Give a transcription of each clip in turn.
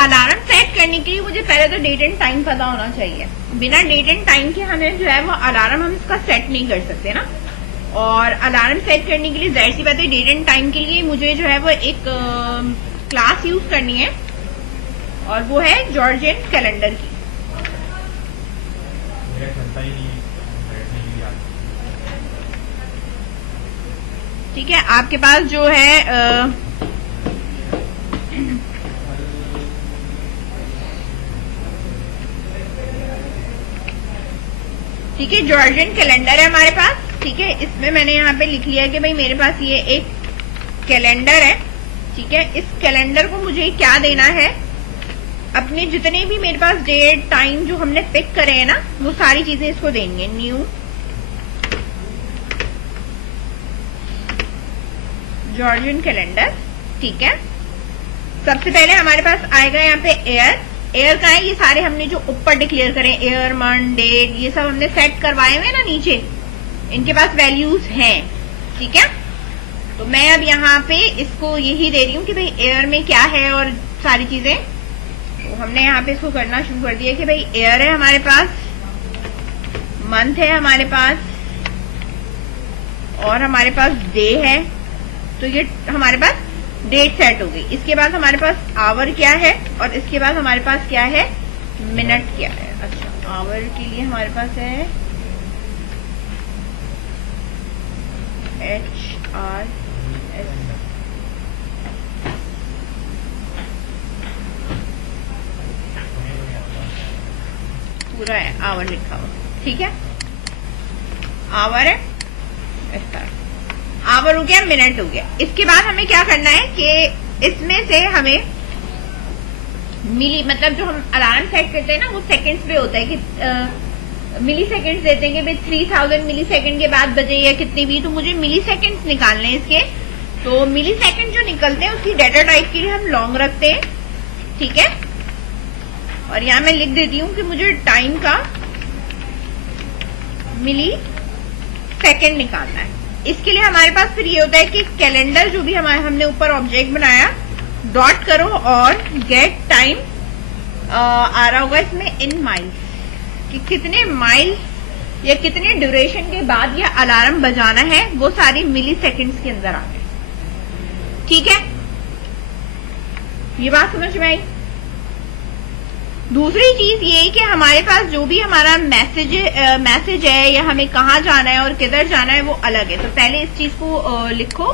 Alarm set करने के लिए मुझे पहले तो डेट एंड टाइम पता होना चाहिए। बिना डेट एंड टाइम के हमें जो है वो अलार्म हम इसका सेट नहीं कर सकते ना। और अलार्म सेट करने के लिए जाहिर सी बात है डेट एंड टाइम के लिए मुझे जो है वो एक क्लास यूज करनी है और वो है जॉर्जियन कैलेंडर की। ठीक है, आपके पास जो है ठीक है जॉर्जियन कैलेंडर है हमारे पास। ठीक है, इसमें मैंने यहाँ पे लिख लिया है कि भाई मेरे पास ये एक कैलेंडर है। ठीक है, इस कैलेंडर को मुझे क्या देना है, अपने जितने भी मेरे पास डेट टाइम जो हमने पिक करे हैं ना वो सारी चीजें इसको देंगे। New Georgian calendar. ठीक है, सबसे पहले हमारे पास आएगा यहाँ पे एयर का है। ये सारे हमने जो ऊपर डिक्लेयर करें एयर मंथ डेट ये सब हमने सेट करवाए हुए ना नीचे, इनके पास वैल्यूज हैं। ठीक है, तो मैं अब यहाँ पे इसको यही दे रही हूँ कि भाई एयर में क्या है और सारी चीजें। तो हमने यहाँ पे इसको करना शुरू कर दिया कि भाई एयर है हमारे पास, मंथ है हमारे पास और हमारे पास डे है। तो ये हमारे पास डेट सेट हो गई। इसके बाद हमारे पास आवर क्या है और इसके बाद हमारे पास क्या है, मिनट क्या है। अच्छा, आवर के लिए हमारे पास है HRS। पूरा है आवर लिखा हुआ। ठीक है, आवर है, ऐसा आवर हो गया, मिनट हो गया। इसके बाद हमें क्या करना है कि इसमें से हमें मिली मतलब जो हम अलार्म सेट करते हैं ना वो सेकंड्स पे होता है कि मिली सेकंड्स देते हैं कि भाई 3000 मिली सेकंड के बाद बजे या कितनी भी। तो मुझे मिली सेकंड्स निकालने हैं इसके। तो मिली सेकंड जो निकलते हैं उसकी डेटा टाइप के लिए हम लॉन्ग रखते हैं। ठीक है, और यहाँ मैं लिख देती हूँ कि मुझे टाइम का मिली सेकंड निकालना है। इसके लिए हमारे पास फिर ये होता है कि कैलेंडर जो भी हमने ऊपर ऑब्जेक्ट बनाया डॉट करो और गेट टाइम आ रहा होगा इसमें इन माइल्स कि कितने माइल या कितने ड्यूरेशन के बाद ये अलार्म बजाना है, वो सारी मिली सेकेंड्स के अंदर आ गए। ठीक है, ये बात समझ में आई। दूसरी चीज ये कि हमारे पास जो भी हमारा मैसेज है या हमें कहाँ जाना है और किधर जाना है वो अलग है। तो पहले इस चीज को लिखो,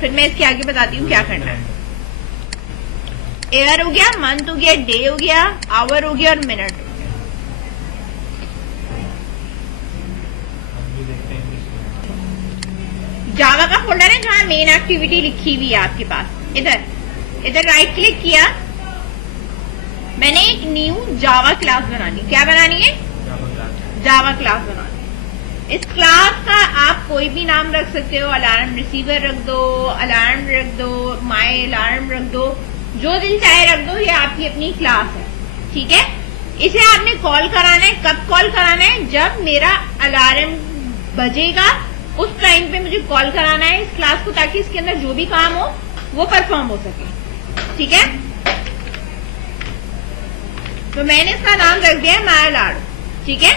फिर मैं इसके आगे बताती हूँ क्या करना है। एयर हो गया, मंथ हो गया, डे हो गया, आवर हो गया और मिनट हो गया। जावा का फोल्डर है जहाँ मेन एक्टिविटी लिखी हुई है आपके पास। इधर राइट क्लिक किया, मैंने एक न्यू जावा क्लास बनानी। क्या बनानी है, जावा क्लास बनानी। इस क्लास का आप कोई भी नाम रख सकते हो, अलार्म रिसीवर रख दो, अलार्म रख दो, माई अलार्म रख दो, जो दिल चाहे रख दो। ये आपकी अपनी क्लास है। ठीक है, इसे आपने कॉल कराना है। कब कॉल कराना है, जब मेरा अलार्म बजेगा उस टाइम पे मुझे कॉल कराना है इस क्लास को, ताकि इसके अंदर जो भी काम हो वो परफॉर्म हो सके। ठीक है, तो मैंने इसका नाम रख दिया है माय अलार्म। ठीक है,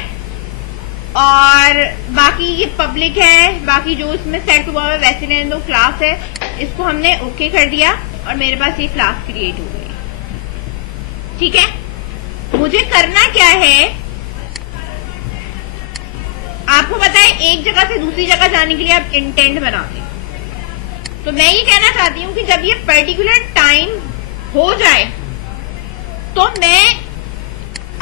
और बाकी ये पब्लिक है, बाकी जो इसमें सेट हुआ है वैसे नहीं, तो क्लास है, इसको हमने ओके कर दिया और मेरे पास ये क्लास क्रिएट हो गई। ठीक है, मुझे करना क्या है, आपको पता है एक जगह से दूसरी जगह जाने के लिए आप इंटेंट बनाते हैं। तो मैं ये कहना चाहती हूँ कि जब ये पर्टिकुलर टाइम हो जाए तो मैं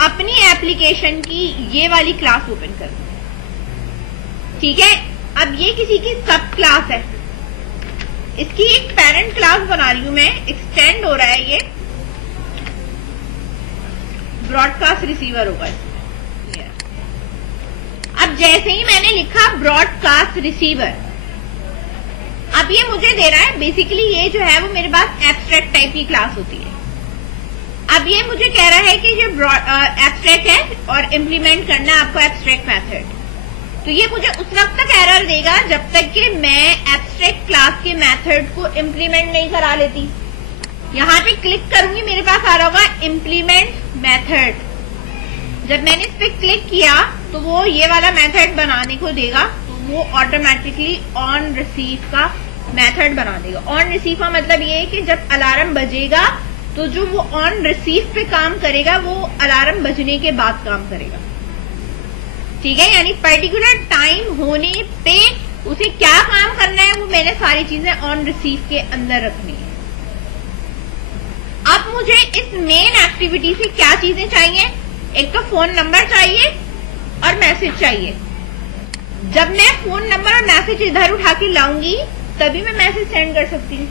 अपनी एप्लीकेशन की ये वाली क्लास ओपन कर दूं। ठीक है, अब ये किसी की सब क्लास है, इसकी एक पेरेंट क्लास बना रही हूं मैं, एक्सटेंड हो रहा है ये, ब्रॉडकास्ट रिसीवर होगा इसमें। अब जैसे ही मैंने लिखा ब्रॉडकास्ट रिसीवर, अब ये मुझे दे रहा है, बेसिकली ये जो है वो मेरे पास एब्स्ट्रैक्ट टाइप की क्लास होती है। अब ये मुझे कह रहा है कि ये एब्स्ट्रैक्ट है और इम्प्लीमेंट करना है आपको एब्स्ट्रैक्ट मेथड। तो ये मुझे उस वक्त तक एरर देगा जब तक कि मैं एब्स्ट्रैक्ट क्लास के मेथड को इम्प्लीमेंट नहीं करा लेती। यहाँ पे क्लिक करूंगी, मेरे पास आ रहा होगा इम्प्लीमेंट मेथड। जब मैंने इस पे क्लिक किया तो वो ये वाला मेथड बनाने को देगा, तो वो ऑटोमेटिकली ऑन रिसीव का मेथड बना देगा। ऑन रिसीव का मतलब ये है कि जब अलार्म बजेगा तो जो वो ऑन रिसीव पे काम करेगा वो अलार्म बजने के बाद काम करेगा। ठीक है, यानी पर्टिकुलर टाइम होने पे उसे क्या काम करना है वो मैंने सारी चीजें ऑन रिसीव के अंदर रखनी है। अब मुझे इस मेन एक्टिविटी से क्या चीजें चाहिए? एक तो फोन नंबर चाहिए और मैसेज चाहिए। जब मैं फोन नंबर और मैसेज इधर उठा के लाऊंगी तभी मैं मैसेज सेंड कर सकती हूँ।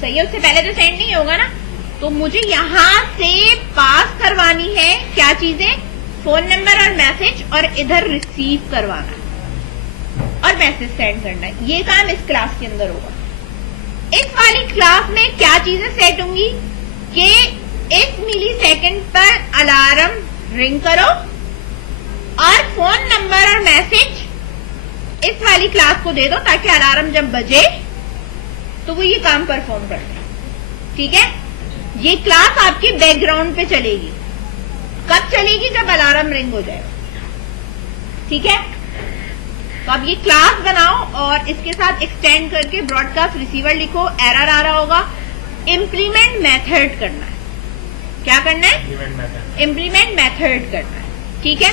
सही है, उससे पहले तो सेंड नहीं होगा ना। तो मुझे यहां से पास करवानी है क्या चीजें? फोन नंबर और मैसेज, और इधर रिसीव करवाना है और मैसेज सेंड करना है। ये काम इस क्लास के अंदर होगा। इस वाली क्लास में क्या चीजें सेट होंगी कि 1 मिलीसेकंड पर अलार्म रिंग करो और फोन नंबर और मैसेज इस वाली क्लास को दे दो ताकि अलार्म जब बजे तो वो ये काम परफॉर्म कर दे। ठीक है, ये क्लास आपकी बैकग्राउंड पे चलेगी। कब चलेगी? जब अलार्म रिंग हो जाएगा। ठीक है, तो अब ये क्लास बनाओ और इसके साथ एक्सटेंड करके ब्रॉडकास्ट रिसीवर लिखो। एरर आ रहा होगा। इम्प्लीमेंट मेथड करना है। क्या करना है? इम्प्लीमेंट मेथड करना है। ठीक है,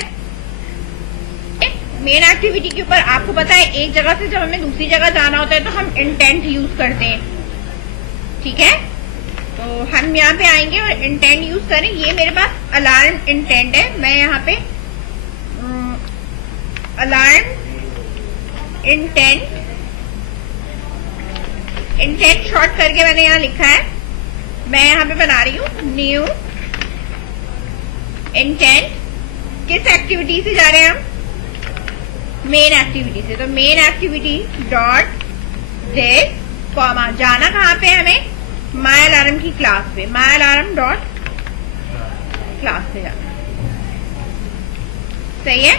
मेन एक्टिविटी के ऊपर आपको पता है एक जगह से जब हमें दूसरी जगह जाना होता है तो हम इंटेंट यूज करते हैं। ठीक है, तो हम यहाँ पे आएंगे और इंटेंट यूज करें। ये मेरे पास अलार्म इंटेंट है। मैं यहाँ पे अलार्म इंटेंट शॉर्ट करके मैंने यहाँ लिखा है। मैं यहाँ पे बना रही हूँ न्यू इंटेंट। किस एक्टिविटी से जा रहे हैं हम? मेन एक्टिविटी से। तो main activity dot this comma, जाना कहाँ पे हमें? माय अलार्म की क्लास पे। माय अलार्म डॉट क्लास पे जाना। सही है,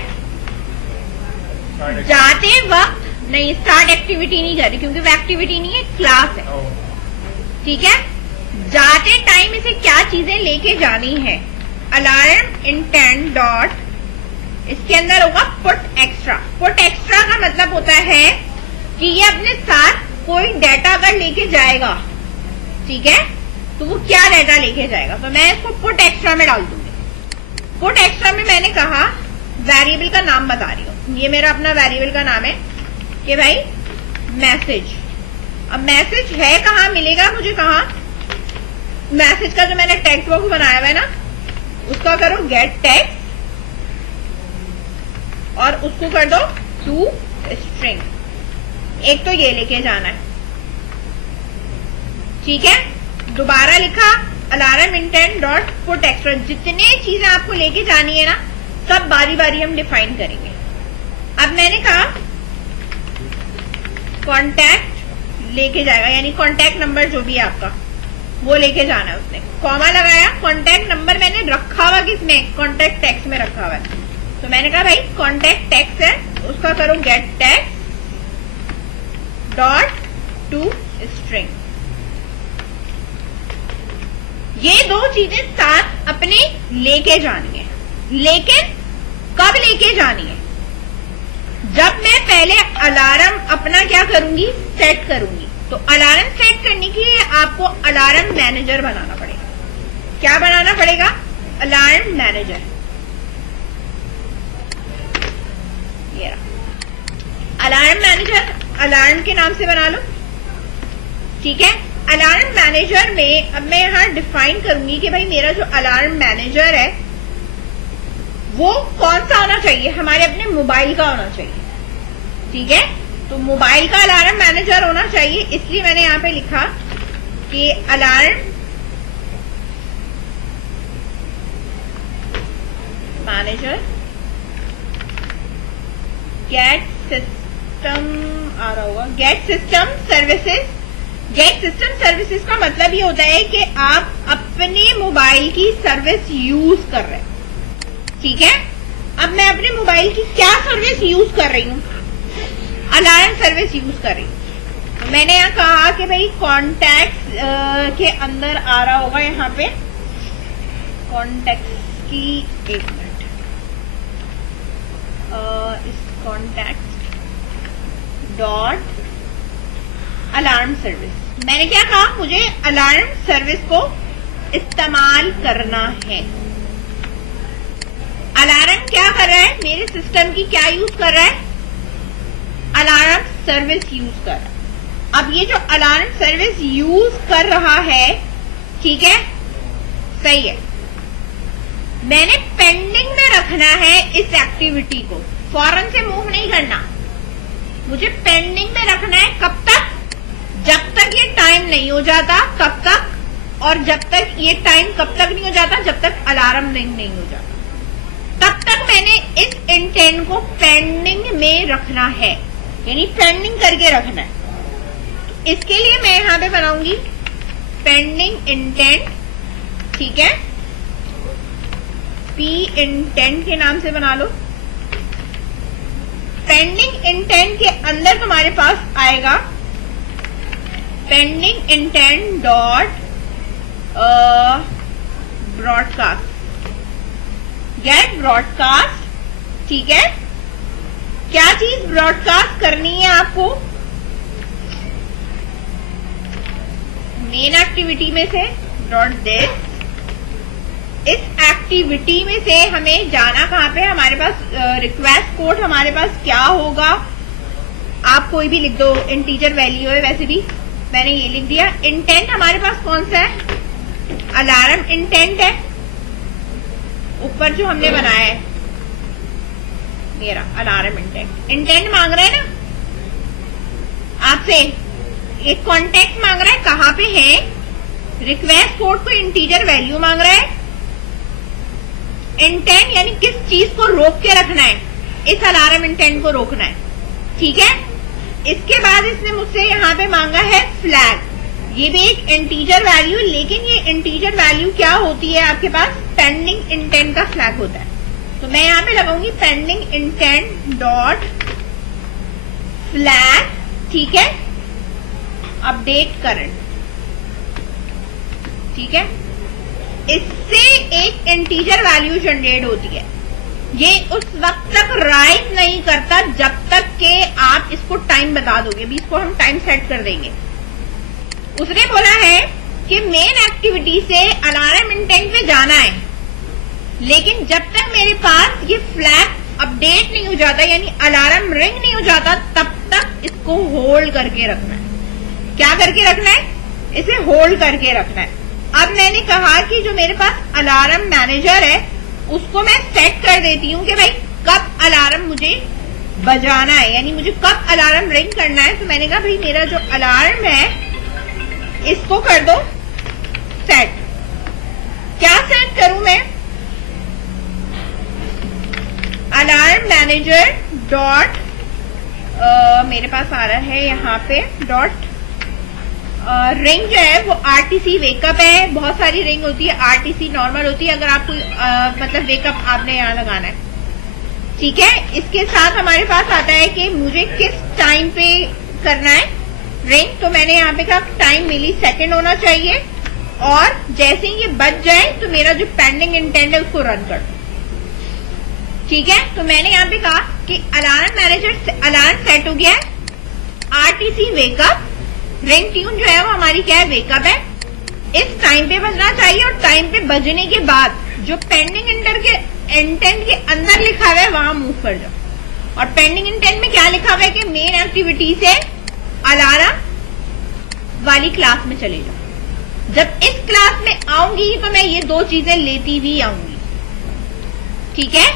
जाते वक्त नहीं, स्टार्ट एक्टिविटी नहीं कर रही क्योंकि वो एक्टिविटी नहीं है, क्लास है। ठीक है, जाते टाइम इसे क्या चीजें लेके जानी है? अलार्म इंटेंट डॉट, इसके अंदर होगा पुट एक्स्ट्रा। पुट एक्स्ट्रा का मतलब होता है कि ये अपने साथ कोई डाटा अगर लेके जाएगा, ठीक है, तो वो क्या डाटा लेके जाएगा? तो मैं इसको पुट एक्स्ट्रा में डाल दूंगी। पुट एक्स्ट्रा में मैंने कहा वेरिएबल का नाम बता रही हूँ। ये मेरा अपना वेरिएबल का नाम है कि भाई मैसेज। अब मैसेज है कहाँ मिलेगा मुझे? कहाँ? मैसेज का जो मैंने टेक्स्ट बॉक्स बनाया हुआ है ना, उसका करो गेट टेक्स्ट और उसको कर दो टू स्ट्रिंग। एक तो ये लेके जाना है। ठीक है, दोबारा लिखा alarm intent dot put extra. जितने चीजें आपको लेके जानी है ना, सब बारी बारी हम डिफाइन करेंगे। अब मैंने कहा कॉन्टैक्ट लेके जाएगा, यानी कॉन्टैक्ट नंबर जो भी है आपका वो लेके जाना है। उसने कॉमा लगाया। कॉन्टैक्ट नंबर मैंने रखा हुआ किसमें? कॉन्टैक्ट टेक्स्ट में रखा हुआ है। तो मैंने कहा भाई कॉन्टैक्ट टेक्स्ट है, उसका करो gate text dot to string. ये दो चीजें साथ अपने लेके जानी है। लेकिन कब लेके जानी है? जब मैं पहले अलार्म अपना क्या करूंगी? सेट करूंगी। तो अलार्म सेट करने के लिए आपको अलार्म मैनेजर बनाना पड़ेगा। क्या बनाना पड़ेगा? Alarm manager. ये रहा अलार्म मैनेजर। अलार्म के नाम से बना लो। ठीक है, अलार्म मैनेजर में अब मैं यहां डिफाइन करूंगी कि भाई मेरा जो अलार्म मैनेजर है वो कौन सा होना चाहिए? हमारे अपने मोबाइल का होना चाहिए। ठीक है, तो मोबाइल का अलार्म मैनेजर होना चाहिए। इसलिए मैंने यहां पे लिखा कि अलार्म मैनेजर गेट सिस्टम आ रहा होगा, get system services. Get system services का मतलब ये होता है कि आप अपने मोबाइल की सर्विस यूज कर रहे हैं। ठीक है, अब मैं अपने मोबाइल की क्या सर्विस यूज कर रही हूँ? अलार्म सर्विस यूज कर रही हूँ। तो मैंने यहाँ कहा कि भाई कॉन्टैक्ट्स के अंदर आ रहा होगा, यहाँ पे कॉन्टैक्ट्स की, एक मिनट, इस कॉन्टैक्ट डॉट अलार्म सर्विस। मैंने क्या कहा, मुझे अलार्म सर्विस को इस्तेमाल करना है। अलार्म क्या कर रहा है, मेरे सिस्टम की क्या यूज कर रहा है, अलार्म सर्विस यूज कर रहा है। अब ये जो अलार्म सर्विस यूज कर रहा है, ठीक है, सही है, मैंने पेंडिंग में रखना है इस एक्टिविटी को, फौरन से मूव नहीं करना, मुझे पेंडिंग में रखना है। कब तक, जब तक ये टाइम नहीं हो जाता, कब तक, और जब तक ये टाइम कब तक नहीं हो जाता, जब तक अलार्म रिंग नहीं हो जाता, तब तक मैंने इस इंटेंट को पेंडिंग में रखना है, यानी पेंडिंग करके रखना है। इसके लिए मैं यहां पे बनाऊंगी पेंडिंग इंटेंट, ठीक है, पी इंटेंट के नाम से बना लो। पेंडिंग इंटेंट के अंदर तुम्हारे पास आएगा pending intent dot broadcast, get broadcast, ठीक है। क्या चीज ब्रॉडकास्ट करनी है आपको, मेन एक्टिविटी में से डॉट दिस, इस एक्टिविटी में से हमें जाना कहां पे, हमारे पास रिक्वेस्ट कोड हमारे पास क्या होगा, आप कोई भी लिख दो, इंटीजर वैल्यू है, वैसे भी मैंने ये लिख दिया। इंटेंट हमारे पास कौन सा है, अलार्म इंटेंट है, ऊपर जो हमने बनाया है मेरा अलार्म इंटेंट। इंटेंट मांग रहा है ना आपसे, एक कॉन्टेक्ट मांग रहा है, कहां पे है, रिक्वेस्ट कोड को इंटीजर वैल्यू मांग रहा है। इंटेंट यानी किस चीज को रोक के रखना है, इस अलार्म इंटेंट को रोकना है, ठीक है। इसके बाद इसने मुझसे यहाँ पे मांगा है फ्लैग, ये भी एक इंटीजर वैल्यू, लेकिन ये इंटीजर वैल्यू क्या होती है आपके पास, पेंडिंग इंटेंट का फ्लैग होता है। तो मैं यहाँ पे लगाऊंगी पेंडिंग इंटेंट डॉट फ्लैग, ठीक है, अपडेट करंट, ठीक है। इससे एक इंटीजर वैल्यू जनरेट होती है, ये उस वक्त तक राइट नहीं करता जब तक कि आप इसको टाइम बता दोगे। अभी इसको हम टाइम सेट कर देंगे। उसने बोला है कि मेन एक्टिविटी से अलार्म इंटेंट में जाना है, लेकिन जब तक मेरे पास ये फ्लैग अपडेट नहीं हो जाता, यानी अलार्म रिंग नहीं हो जाता, तब तक इसको होल्ड करके रखना है। क्या करके रखना है, इसे होल्ड करके रखना है। अब मैंने कहा कि जो मेरे पास अलार्म मैनेजर है उसको मैं सेट कर देती हूँ कि भाई कब अलार्म मुझे बजाना है, यानी मुझे कब अलार्म रिंग करना है। तो मैंने कहा भाई मेरा जो अलार्म है इसको कर दो सेट। क्या सेट करूं मैं, अलार्म मैनेजर डॉट मेरे पास आ रहा है यहाँ पे डॉट रिंग जो है वो आरटीसी वेकअप है। बहुत सारी रिंग होती है, आरटीसी नॉर्मल होती है, अगर आपको मतलब वेकअप आपने यहाँ लगाना है, ठीक है। इसके साथ हमारे पास आता है कि मुझे किस टाइम पे करना है रिंग, तो मैंने यहाँ पे कहा टाइम मिली सेकेंड होना चाहिए, और जैसे ही ये बज जाए तो मेरा जो पेंडिंग इंटेंट है उसको रन कर दो, ठीक है। तो मैंने यहाँ पे कहा कि अलार्म मैनेजर अलार्म सेट हो गया है, आरटीसी वेकअप, रिंग ट्यून जो है वो हमारी क्या है, वेकअप है, इस टाइम पे बजना चाहिए, और टाइम पे बजने के बाद जो पेंडिंग इंटेंट के अंदर लिखा हुआ है वहां मूव कर जाओ। और पेंडिंग इंटेंट में क्या लिखा हुआ है कि मेन एक्टिविटी से अलार्म वाली क्लास में चले जाओ। जब इस क्लास में आऊंगी तो मैं ये दो चीजें लेती भी आऊंगी, ठीक है।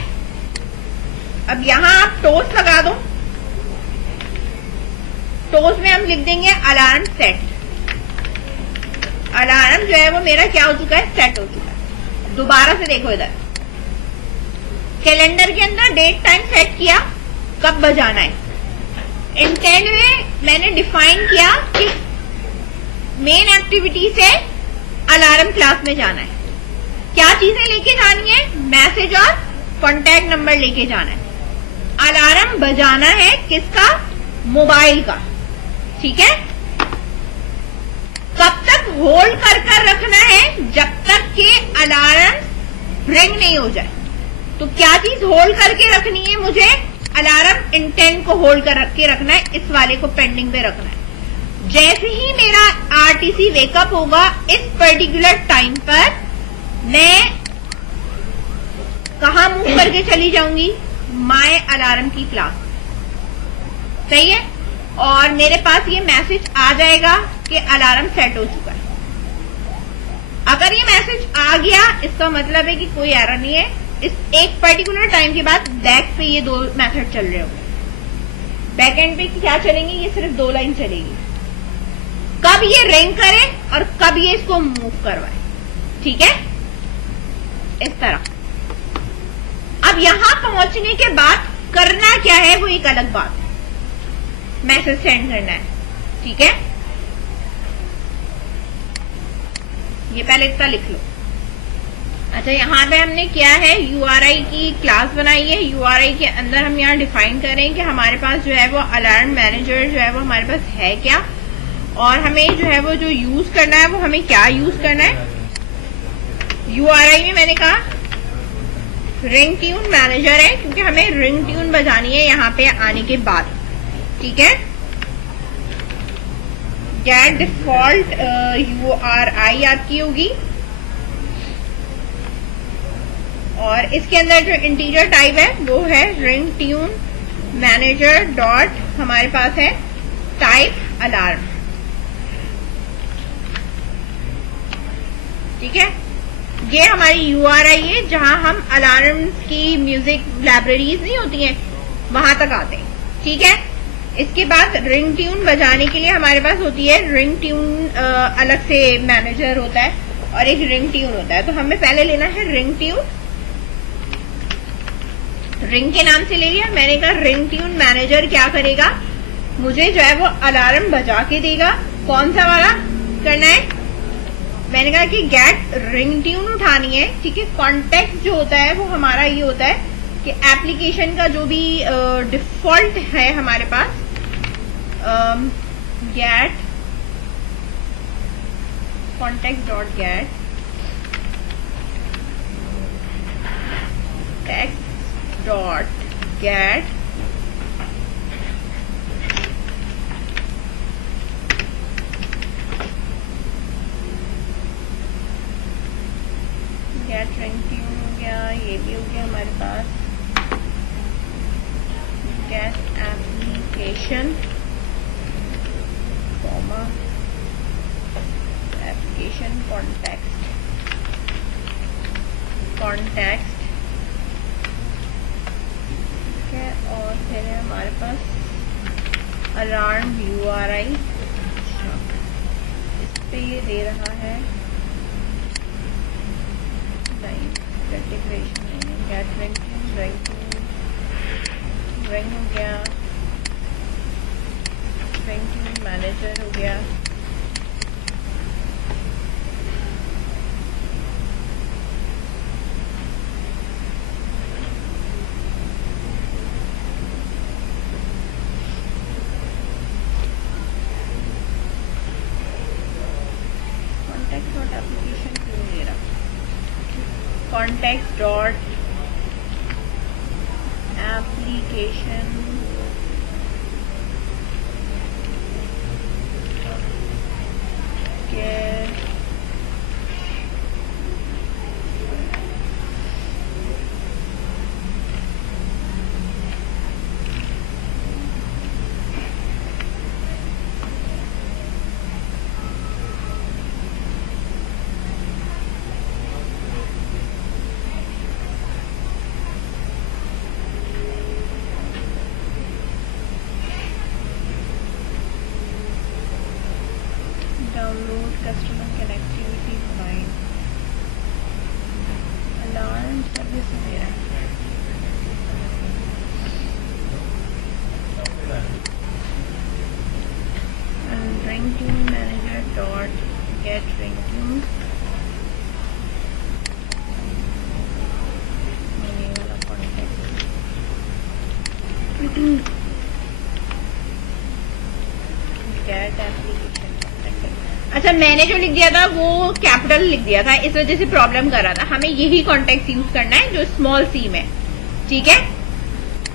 अब यहां आप टोस्ट लगा दो, टोस्ट में हम लिख देंगे अलार्म सेट। अलार्म जो है वो मेरा क्या हो चुका है, सेट हो चुका है। दोबारा से देखो इधर, कैलेंडर के अंदर डेट टाइम सेट किया, कब बजाना है। इंटेंट में मैंने डिफाइन किया कि मेन एक्टिविटी से अलार्म क्लास में जाना है। क्या चीजें लेके जानी है, मैसेज और कॉन्टैक्ट नंबर लेके जाना है। अलार्म बजाना है किसका, मोबाइल का, ठीक है। होल्ड कर रखना है जब तक कि अलार्म रिंग नहीं हो जाए। तो क्या चीज होल्ड करके रखनी है मुझे? अलार्म इंटेंट को होल्ड कर के रखना है, इस वाले को पेंडिंग पे रखना है। जैसे ही मेरा आरटीसी वेकअप होगा इस पर्टिकुलर टाइम पर, मैं कहा मूव करके चली जाऊंगी? माय अलार्म की क्लास। सही है। और मेरे पास ये मैसेज आ जाएगा कि अलार्म सेट हो चुका है। अगर ये मैसेज आ गया इसका मतलब है कि कोई एरर नहीं है। इस एक पर्टिकुलर टाइम के बाद बैक पे ये 2 मेथड चल रहे होंगे। बैक एंड पे क्या चलेंगे? ये सिर्फ 2 लाइन चलेगी, कब ये रिंग करे और कब ये इसको मूव करवाए। ठीक है, इस तरह। अब यहां पहुंचने के बाद करना क्या है वो एक अलग बात है। मैसेज सेंड करना है। ठीक है, ये पहले इतना लिख लो। अच्छा, यहाँ पे हमने क्या है, URI की क्लास बनाई है। URI के अंदर हम यहाँ डिफाइन करें कि हमारे पास जो है वो अलार्म मैनेजर जो है वो हमारे पास है क्या, और हमें जो है वो जो यूज करना है वो हमें क्या यूज करना है। URI में मैंने कहा रिंग ट्यून मैनेजर है, क्योंकि हमें रिंग ट्यून बजानी है यहाँ पे आने के बाद। ठीक है, गेट डिफॉल्ट URI आपकी होगी, और इसके अंदर जो इंटीजर टाइप है वो है रिंग ट्यून मैनेजर डॉट हमारे पास है टाइप अलार्म। ठीक है, ये हमारी URI है जहां हम अलार्म की म्यूजिक लाइब्रेरीज नहीं होती हैं वहां तक आते हैं। ठीक है, इसके बाद रिंग ट्यून बजाने के लिए हमारे पास होती है रिंग ट्यून, अलग से मैनेजर होता है और एक रिंग ट्यून होता है। तो हमें पहले लेना है रिंग ट्यून। रिंग के नाम से ले लिया मैंने। कहा रिंग ट्यून मैनेजर क्या करेगा, मुझे जो है वो अलार्म बजा के देगा। कौन सा वाला करना है? मैंने कहा कि गेट रिंग ट्यून उठानी है। ठीक है, कॉन्टेक्ट जो होता है वो हमारा ये होता है कि एप्लीकेशन का जो भी डिफॉल्ट है हमारे पास, get contact dot get text dot get get ring tune हो गया, ये भी हो गया हमारे पास। Get application comma application context ठीक है, और फिर है हमारे पास अलार्म URI। इस पे ये दे रहा है इंटीग्रेशन नहीं, गेट रिंग हो गया, रिंग ट्यून मैनेजर हो गया। कॉन्टेक्ट डॉट एप्लीकेशन क्यों दे रहा? Contact dot application download customer connectivity file, alarm service मेरा ring tune manager dot get ring tune ये वाला कॉन्टेक्ट get application। अच्छा, मैंने जो लिख दिया था वो कैपिटल लिख दिया था, इस वजह से प्रॉब्लम कर रहा था। हमें यही कॉन्टेक्स्ट यूज करना है जो स्मॉल सी में, ठीक है,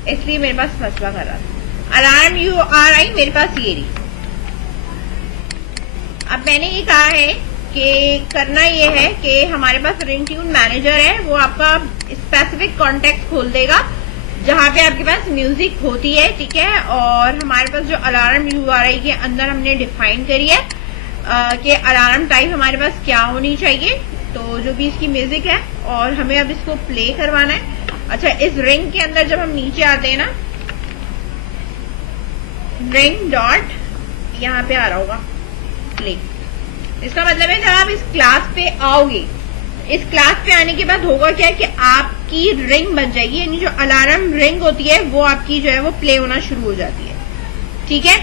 इसलिए मेरे पास मसला कर रहा था। अलार्म URI मेरे पास ये रही। अब मैंने ये कहा है कि करना ये है कि हमारे पास रिंग ट्यून मैनेजर है, वो आपका स्पेसिफिक कॉन्टेक्स्ट खोल देगा जहां पे आपके पास म्यूजिक होती है, ठीक है। और हमारे पास जो अलार्म URI के अंदर हमने डिफाइन करी है कि अलार्म टाइप हमारे पास क्या होनी चाहिए, तो जो भी इसकी म्यूजिक है, और हमें अब इसको प्ले करवाना है। अच्छा, इस रिंग के अंदर जब हम नीचे आते हैं ना, रिंग डॉट यहाँ पे आ रहा होगा प्ले, इसका मतलब है जब आप इस क्लास पे आओगे, इस क्लास पे आने के बाद होगा क्या कि आपकी रिंग बन जाएगी, यानी जो अलार्म रिंग होती है वो आपकी जो है वो प्ले होना शुरू हो जाती है, ठीक है।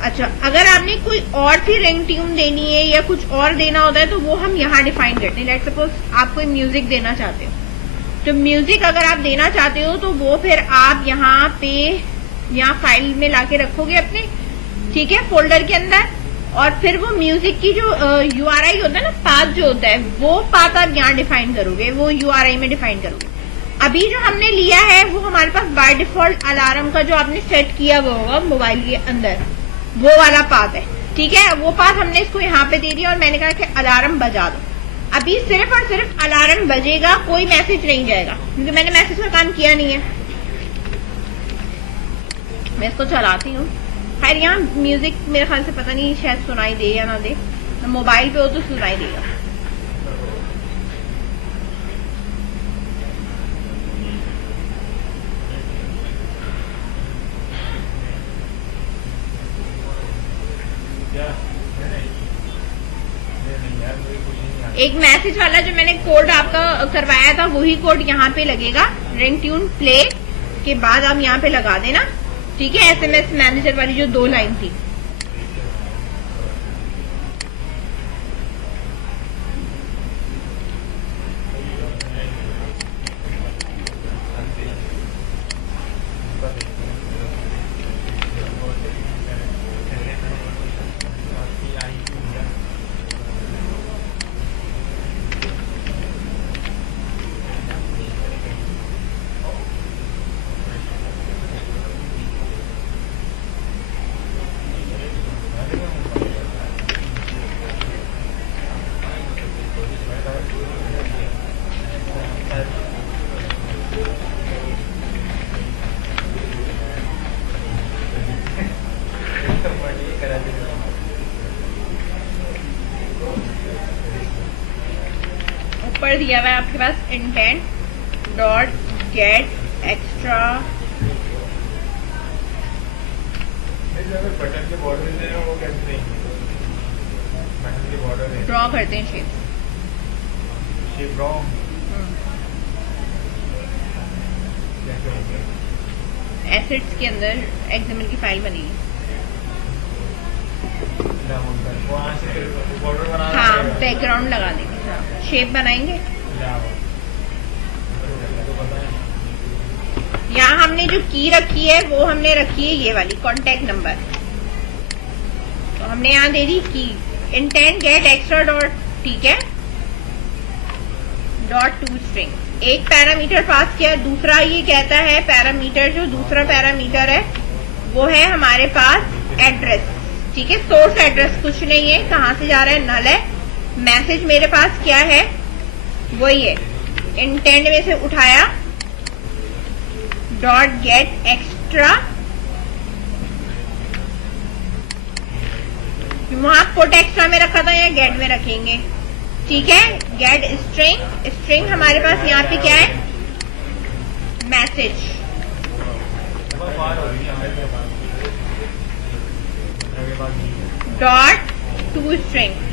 अच्छा, अगर आपने कोई और सी रिंग ट्यून देनी है या कुछ और देना होता है तो वो हम यहाँ डिफाइन करते हैं। लेट सपोज आप कोई म्यूजिक देना चाहते हो, तो म्यूजिक अगर आप देना चाहते हो तो वो फिर आप यहाँ पे फाइल में लाके रखोगे अपने, ठीक है, फोल्डर के अंदर, और फिर वो म्यूजिक की जो URI होता है ना, पाथ जो होता है, वो पाथ आप यहाँ डिफाइन करोगे, वो URI में डिफाइन करोगे। अभी जो हमने लिया है वो हमारे पास बाय डिफॉल्ट अलार्म का जो आपने सेट किया हुआ होगा मोबाइल के अंदर, वो वाला पाथ है, ठीक है। वो पाथ हमने इसको यहाँ पे दे दिया और मैंने कहा कि अलार्म बजा दो। अभी सिर्फ और सिर्फ अलार्म बजेगा, कोई मैसेज नहीं जाएगा, क्योंकि मैंने मैसेज का काम किया नहीं है। मैं इसको चलाती हूँ। खैर, यहाँ म्यूजिक मेरे ख्याल से पता नहीं शायद सुनाई दे या ना दे, मोबाइल पे हो तो सुनाई देगा। एक मैसेज वाला जो मैंने कोड आपका करवाया था वही कोड यहाँ पे लगेगा, रिंग ट्यून प्ले के बाद आप यहाँ पे लगा देना, ठीक है। SMS मैनेजर वाली जो 2 लाइन थी, ऊपर दिया हुआ है आपके पास intent dot get extra. Button के बॉर्डर है वो कैसे देंगे? बटन के बॉर्डर है, ड्रॉ करते हैं शेप ड्रॉ कैसे होंगे? एसेट्स के अंदर एक्सएमएल की फाइल बनेगी। बॉर्डर बनाना, हाँ, बैकग्राउंड लगा देंगे, हाँ, शेप बनाएंगे। यहाँ हमने जो की रखी है वो हमने रखी है ये वाली कॉन्टेक्ट नंबर, तो हमने यहाँ दे दी की इंटेंट गेट एक्स्ट्रा डॉट, ठीक है, डॉट टू स्ट्रिंग। एक पैरामीटर पास किया, दूसरा ये कहता है पैरामीटर, जो दूसरा पैरामीटर है वो है हमारे पास एड्रेस, ठीक है। सोर्स एड्रेस कुछ नहीं है, कहाँ से जा रहा है, नल है। मैसेज मेरे पास क्या है, वही है, इंटेंट में से उठाया डॉट गेट एक्स्ट्रा, वहां पुट एक्स्ट्रा में रखा था या गेट में रखेंगे, ठीक है। गेट स्ट्रिंग, स्ट्रिंग हमारे पास यहाँ पे क्या है, मैसेज, डॉट टू स्ट्रिंग।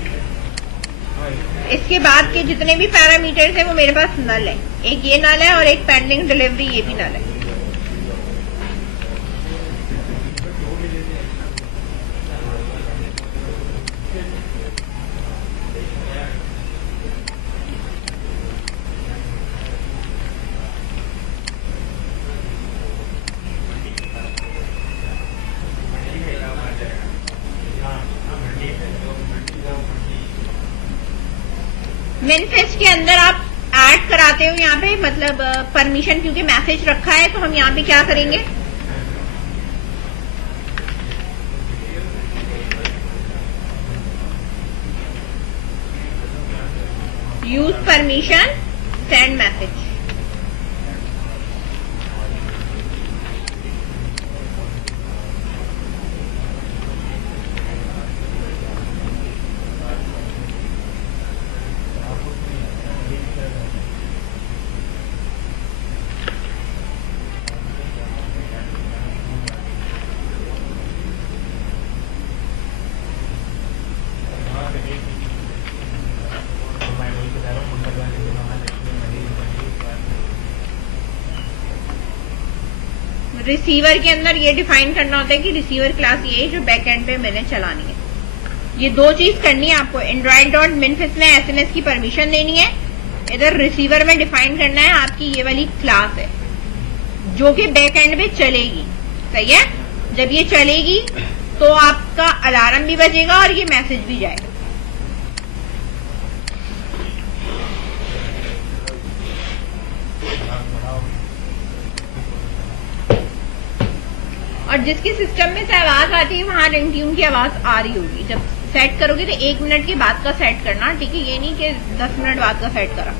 इसके बाद के जितने भी पैरामीटर्स हैं वो मेरे पास नल है, एक ये नल है और एक पेंडिंग डिलीवरी ये भी नल है। मिनफिश के अंदर आप ऐड कराते हो यहाँ पे, मतलब परमिशन, क्योंकि मैसेज रखा है तो हम यहाँ पे क्या करेंगे, use permission send message. Receiver के अंदर ये डिफाइन करना होता है कि रिसीवर क्लास ये है जो बैक एंड पे मैंने चलानी है। ये दो चीज करनी है आपको, एंड्रॉइड डॉट मिनफिश में एसएमएस की परमिशन देनी है, इधर रिसीवर में डिफाइन करना है आपकी ये वाली क्लास है जो कि बैक एंड पे चलेगी। सही है, जब ये चलेगी तो आपका अलार्म भी बजेगा और ये मैसेज भी जाएगा। और जिसके सिस्टम में से आवाज आती है वहां रिंगट्यून की आवाज आ रही होगी। जब सेट करोगे तो 1 मिनट के बाद का सेट करना, ठीक है, ये नहीं कि 10 मिनट बाद का सेट करा।